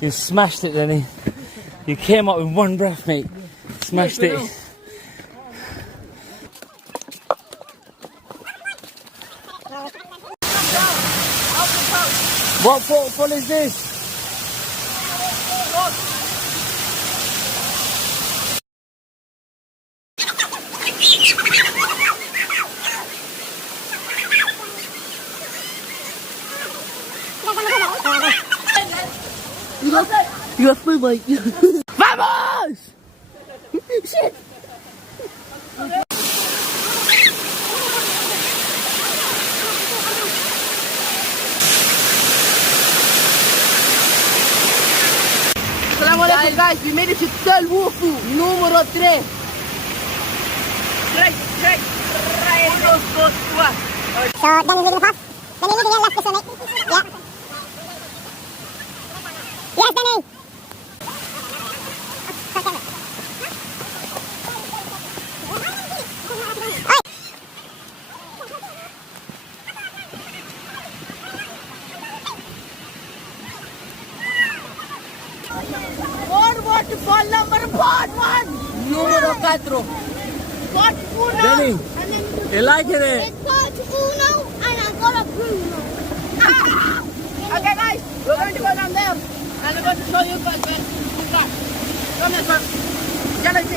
You smashed it, Denny. You came up with one breath, mate. Smashed it. What waterfall is this? You got food, mate. Vamos! Shit! Assalamu alaikum guys, we made it to Telwufu, número 3. 3, 1, 2, 3. So Danny's leading the path. Danny leading your left this way, mate. Yeah. Yes, Danny. Waterfall number 1. Número 4. Part 1. Danny, you liking it? It's part uno and Angola Bruno. Okay guys, we're going to go down there and we're going to show you guys where we start. Come here, sir. Yeah, let me